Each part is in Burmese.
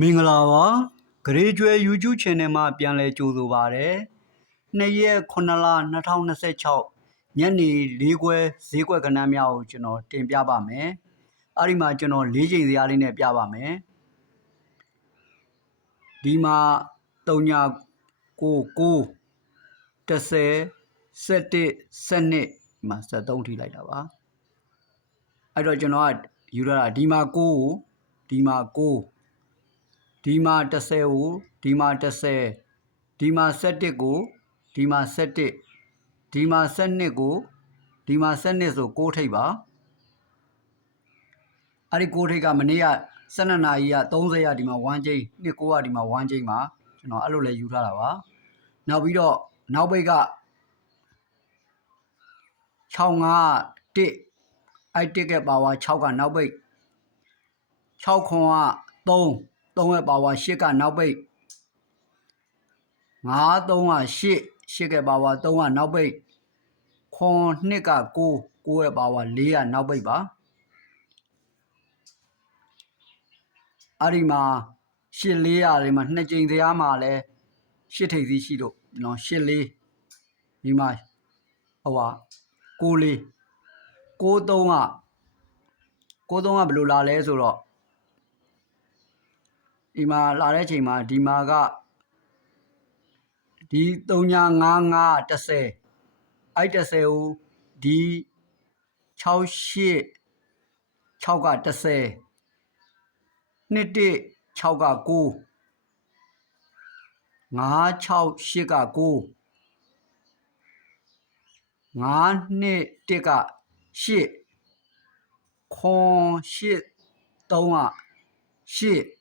မင်္ဂလာပါဂရေကျွဲ YouTube Channel မှာပြန်လည်ကြိုဆိုပါရစေ2ရက်9လ2026ညနေ4ခွဲဈေးကွက်ကဏ္ဍများကိုကျွန်တော်တင်ပြပါမယ်အဲ့ဒီမှာကျွန်တော်၄ချိန်စရာလေးနဲ့ပြပါမယ်ဒီမှာ3ည9 10 11 12မှာ73ထိလိုက်တာပါအဲ့တော့ကျွန်တော်ကယူရတာဒီမှာ9ကိုဒီမှာ9ဒီမှာ10ကိုဒီမှာ10ဒီမှာ17ကိုဒီမှာ17ဒီမှာ12ကိုဒီမှာ12ဆို6ထိပ်ပါအဲ့ဒီ6ထိပ်ကမနေ့က12နာရီက30ရဒီမှာ1ချိန်29ကဒီမှာ1ချိန်မှာကျွန်တော်အဲ့လိုလဲယူထားတာပါနောက်ပြီးတော့နောက်ဘိတ်က65 1အဲ့1ကပါဝါ6ကနောက်ဘိတ်6ခွန်က3ရဲ့ပါဝါ8ကနောက်ပိတ်5 3က8ကပါဝါ3ကနောက်ပိတ်ခွန်2က9ရဲ့ပါဝါ4ကနောက်ပိတ်ပါအဲ့ဒီမှာ8 400ဒီမှာ2ကြိမ်တရားမှာလဲ8ထိပ်စီးရှိလို့ကျွန်တော်8 4ဒီမှာဟိုပါ9 4 9 3ကဘယ်လိုလာလဲဆိုတော့ဒီမှာလာတဲ့အချိန်မှာဒီမှာကဒီ3ည5 5 10အဲ့10ကိုဒီ68 6က10 21 6က9 5 6 8က9 5 2 1က8ခွန်8 3က8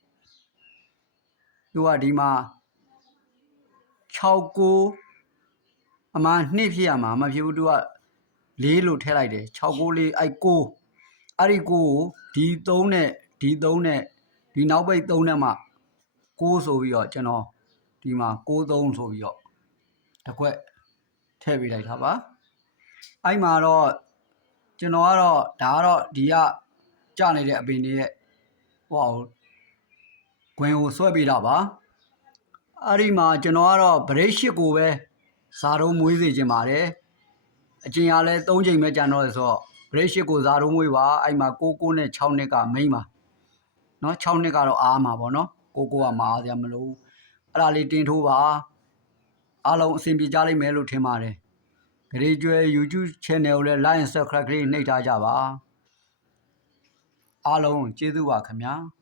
သူကဒီမှာ6 9အမှန်2ဖြစ်ရမှာမဖြစ်ဘူးသူက4လို့ထည့်လိုက်တယ်6 9 4အဲ့9အဲ့ဒီ9ကိုဒီ3နဲ့ဒီ3နဲ့ဒီနောက်ပိတ်3နဲ့မှ9ဆိုပြီးတော့ကျွန်တော်ဒီမှာ9 3ဆိုပြီးတော့တစ်ခွက်ထည့်ပေးလိုက်တာပါအဲ့မှာတော့ကျွန်တော်ကတော့ဒါကတော့ဒီကကြနေတဲ့အပင်တွေရဲ့ဟိုခွင်ကိုဆွဲပေးတာပါအဲ့ဒီမှာကျွန်တော်ကတော့ဗရိတ်8ကိုပဲဇာတုံးမွေးစေခြင်းပါတယ်အကျင်ရလဲ3ချိန်ပဲကြံတော့ဆိုတော့ဗရိတ်8ကိုဇာတုံးမွေးပါအဲ့မှာ6 9နဲ့6နှစ်ကမိန်းပါเนาะ6နှစ်ကတော့အားမှာပေါ့เนาะ6 9ကမအားစရာမလိုဘူးအဲ့ဒါလေးတင်ထိုးပါအားလုံးအဆင်ပြေကြလိမ့်မယ်လို့ထင်ပါတယ်ဂရေကျွဲ YouTube Channel ကိုလည်း Like and Subscribe လေးနှိပ်ထားကြပါအားလုံးကျေးဇူးပါခင်ဗျာ